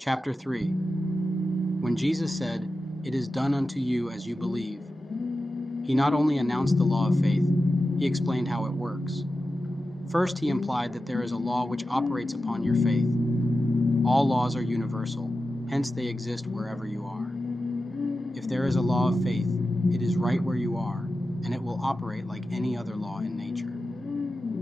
Chapter 3. When Jesus said, "It is done unto you as you believe," he not only announced the law of faith, he explained how it works. First, he implied that there is a law which operates upon your faith. All laws are universal, hence they exist wherever you are. If there is a law of faith, it is right where you are, and it will operate like any other law in nature.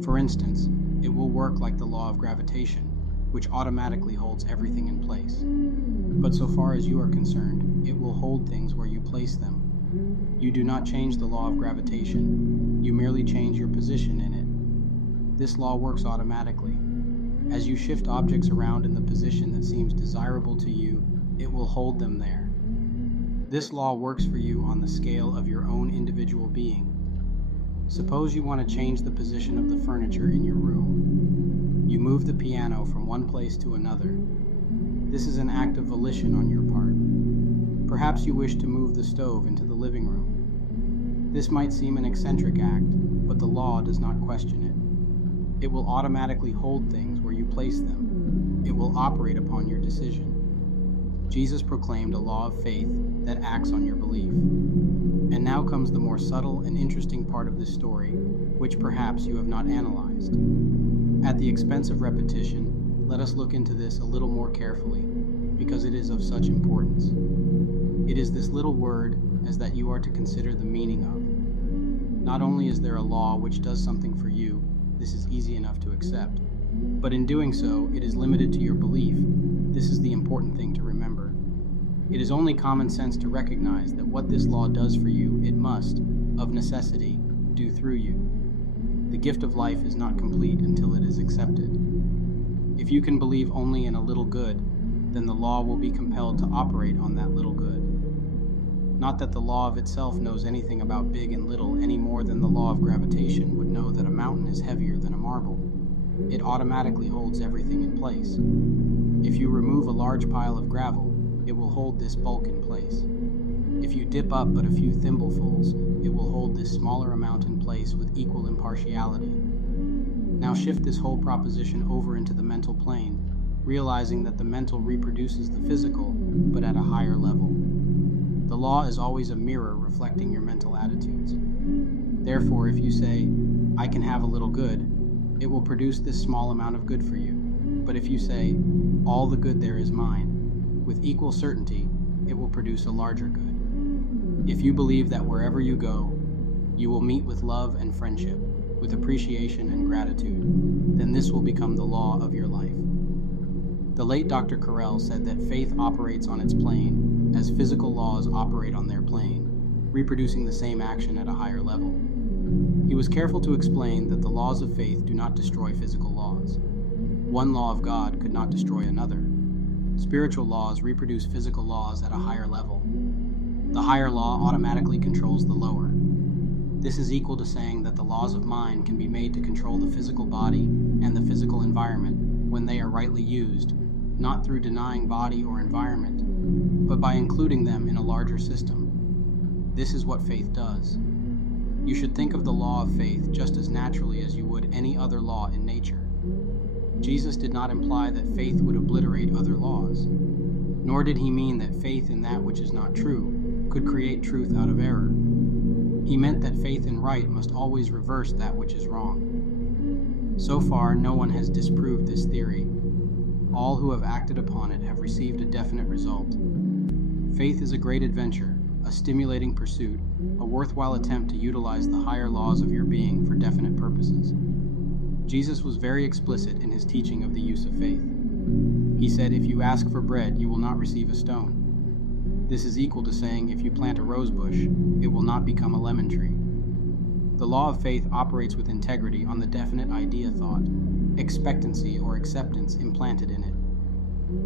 For instance, it will work like the law of gravitation, which automatically holds everything in place. But so far as you are concerned, it will hold things where you place them. You do not change the law of gravitation, you merely change your position in it. This law works automatically. As you shift objects around in the position that seems desirable to you, it will hold them there. This law works for you on the scale of your own individual being. Suppose you want to change the position of the furniture in your room. You move the piano from one place to another. This is an act of volition on your part. Perhaps you wish to move the stove into the living room. This might seem an eccentric act, but the law does not question it. It will automatically hold things where you place them. It will operate upon your decision. Jesus proclaimed a law of faith that acts on your belief. And now comes the more subtle and interesting part of this story, which perhaps you have not analyzed. At the expense of repetition, let us look into this a little more carefully, because it is of such importance. It is this little word as that you are to consider the meaning of. Not only is there a law which does something for you, this is easy enough to accept, but in doing so, it is limited to your belief. This is the important thing to remember. It is only common sense to recognize that what this law does for you, it must, of necessity, do through you. The gift of life is not complete until it is accepted. If you can believe only in a little good, then the law will be compelled to operate on that little good. Not that the law of itself knows anything about big and little any more than the law of gravitation would know that a mountain is heavier than a marble. It automatically holds everything in place. If you remove a large pile of gravel, it will hold this bulk in place. If you dip up but a few thimblefuls, it will hold this smaller amount in place with equal impartiality. Now shift this whole proposition over into the mental plane, realizing that the mental reproduces the physical, but at a higher level. The law is always a mirror reflecting your mental attitudes. Therefore, if you say, "I can have a little good," it will produce this small amount of good for you. But if you say, "All the good there is mine," with equal certainty, it will produce a larger good. If you believe that wherever you go, you will meet with love and friendship, with appreciation and gratitude, then this will become the law of your life. The late Dr. Carell said that faith operates on its plane as physical laws operate on their plane, reproducing the same action at a higher level. He was careful to explain that the laws of faith do not destroy physical laws. One law of God could not destroy another. Spiritual laws reproduce physical laws at a higher level. The higher law automatically controls the lower. This is equal to saying that the laws of mind can be made to control the physical body and the physical environment when they are rightly used, not through denying body or environment, but by including them in a larger system. This is what faith does. You should think of the law of faith just as naturally as you would any other law in nature. Jesus did not imply that faith would obliterate other laws, nor did he mean that faith in that which is not true could create truth out of error. He meant that faith in right must always reverse that which is wrong. So far, no one has disproved this theory. All who have acted upon it have received a definite result. Faith is a great adventure, a stimulating pursuit, a worthwhile attempt to utilize the higher laws of your being for definite purposes. Jesus was very explicit in his teaching of the use of faith. He said, "If you ask for bread, you will not receive a stone." This is equal to saying if you plant a rose bush, it will not become a lemon tree. The law of faith operates with integrity on the definite idea thought, expectancy or acceptance implanted in it.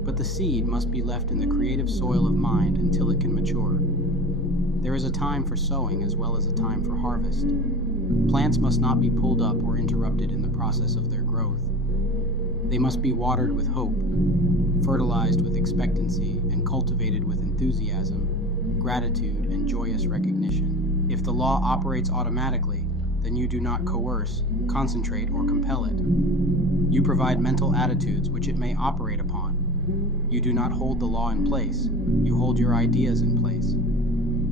But the seed must be left in the creative soil of mind until it can mature. There is a time for sowing as well as a time for harvest. Plants must not be pulled up or interrupted in the process of their growth. They must be watered with hope, fertilized with expectancy, and cultivated with enthusiasm, gratitude, and joyous recognition. If the law operates automatically, then you do not coerce, concentrate, or compel it. You provide mental attitudes which it may operate upon. You do not hold the law in place, you hold your ideas in place.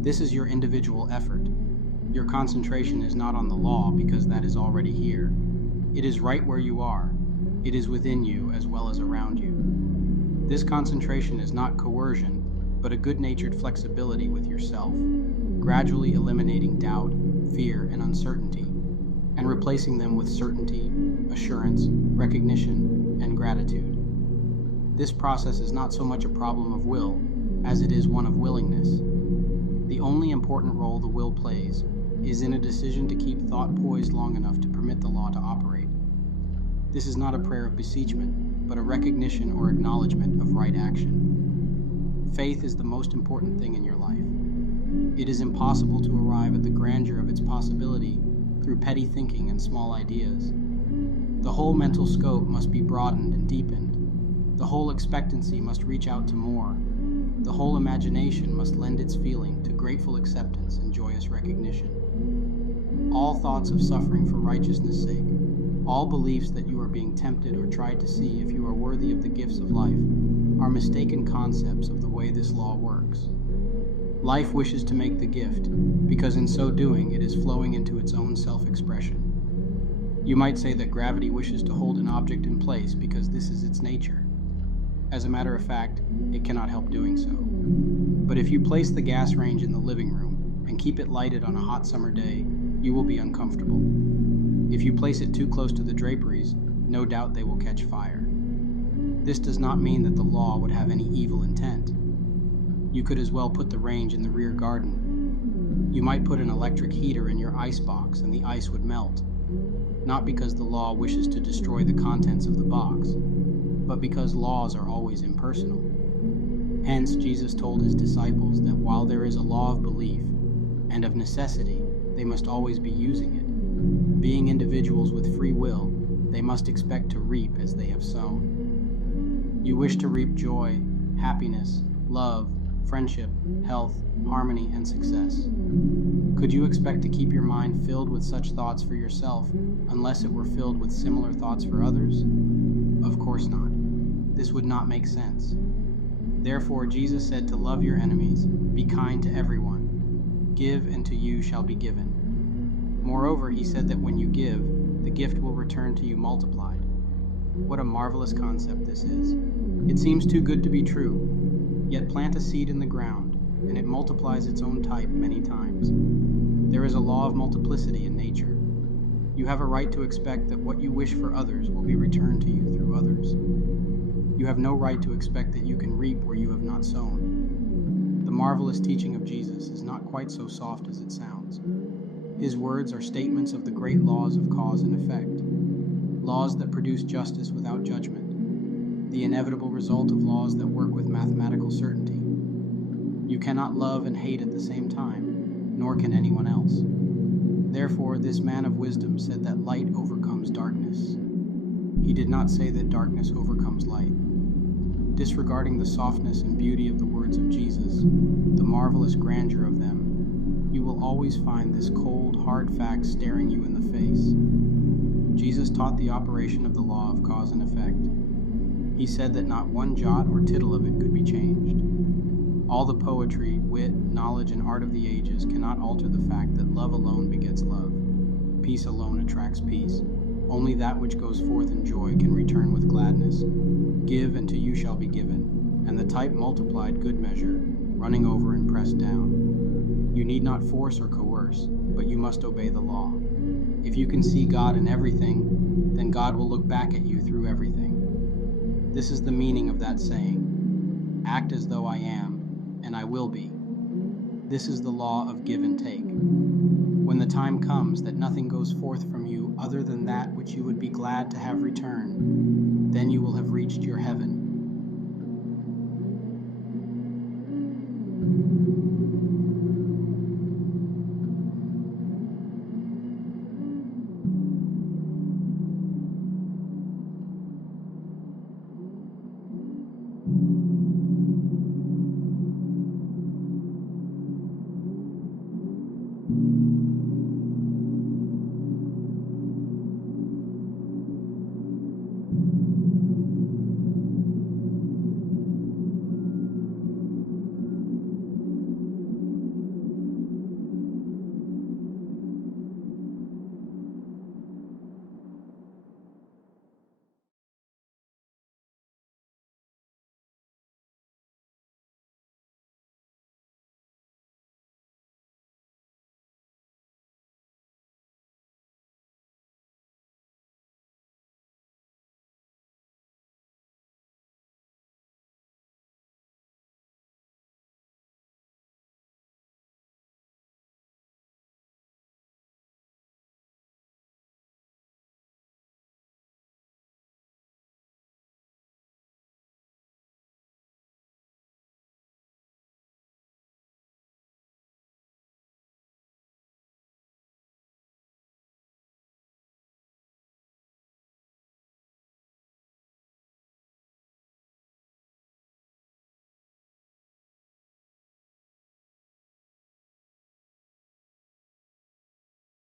This is your individual effort. Your concentration is not on the law because that is already here. It is right where you are. It is within you as well as around you. This concentration is not coercion, but a good-natured flexibility with yourself, gradually eliminating doubt, fear, and uncertainty, and replacing them with certainty, assurance, recognition, and gratitude. This process is not so much a problem of will as it is one of willingness. The only important role the will plays is in a decision to keep thought poised long enough to permit the law to operate. This is not a prayer of beseechment, but a recognition or acknowledgement of right action. Faith is the most important thing in your life. It is impossible to arrive at the grandeur of its possibility through petty thinking and small ideas. The whole mental scope must be broadened and deepened. The whole expectancy must reach out to more. The whole imagination must lend its feeling to grateful acceptance and joyous recognition. All thoughts of suffering for righteousness' sake, all beliefs that you are being tempted or tried to see if you are worthy of the gifts of life, are mistaken concepts of the way this law works. Life wishes to make the gift, because in so doing it is flowing into its own self-expression. You might say that gravity wishes to hold an object in place because this is its nature. As a matter of fact, it cannot help doing so. But if you place the gas range in the living room and keep it lighted on a hot summer day, you will be uncomfortable. If you place it too close to the draperies, no doubt they will catch fire. This does not mean that the law would have any evil intent. You could as well put the range in the rear garden. You might put an electric heater in your ice box and the ice would melt, not because the law wishes to destroy the contents of the box, but because laws are always impersonal. Hence, Jesus told his disciples that while there is a law of belief, and of necessity, they must always be using it. Being individuals with free will, they must expect to reap as they have sown. You wish to reap joy, happiness, love, friendship, health, harmony, and success. Could you expect to keep your mind filled with such thoughts for yourself unless it were filled with similar thoughts for others? Of course not. This would not make sense. Therefore, Jesus said to love your enemies, be kind to everyone, give and to you shall be given. Moreover, he said that when you give, the gift will return to you multiplied. What a marvelous concept this is. It seems too good to be true. Yet plant a seed in the ground, and it multiplies its own type many times. There is a law of multiplicity in nature. You have a right to expect that what you wish for others will be returned to you through others. You have no right to expect that you can reap where you have not sown. The marvelous teaching of Jesus is not quite so soft as it sounds. His words are statements of the great laws of cause and effect, laws that produce justice without judgment, the inevitable result of laws that work with mathematical certainty. You cannot love and hate at the same time, nor can anyone else. Therefore, this man of wisdom said that light overcomes darkness. He did not say that darkness overcomes light. Disregarding the softness and beauty of the words of Jesus, the marvelous grandeur of them, you will always find this cold, hard fact staring you in the face. Jesus taught the operation of the law of cause and effect. He said that not one jot or tittle of it could be changed. All the poetry, wit, knowledge, and art of the ages cannot alter the fact that love alone begets love. Peace alone attracts peace. Only that which goes forth in joy can return with gladness. Give, and to you shall be given, and the type multiplied good measure, running over and pressed down. You need not force or coerce, but you must obey the law. If you can see God in everything, then God will look back at you through everything. This is the meaning of that saying, act as though I am, and I will be. This is the law of give and take. When the time comes that nothing goes forth from you other than that which you would be glad to have return, then you will have reached your heaven.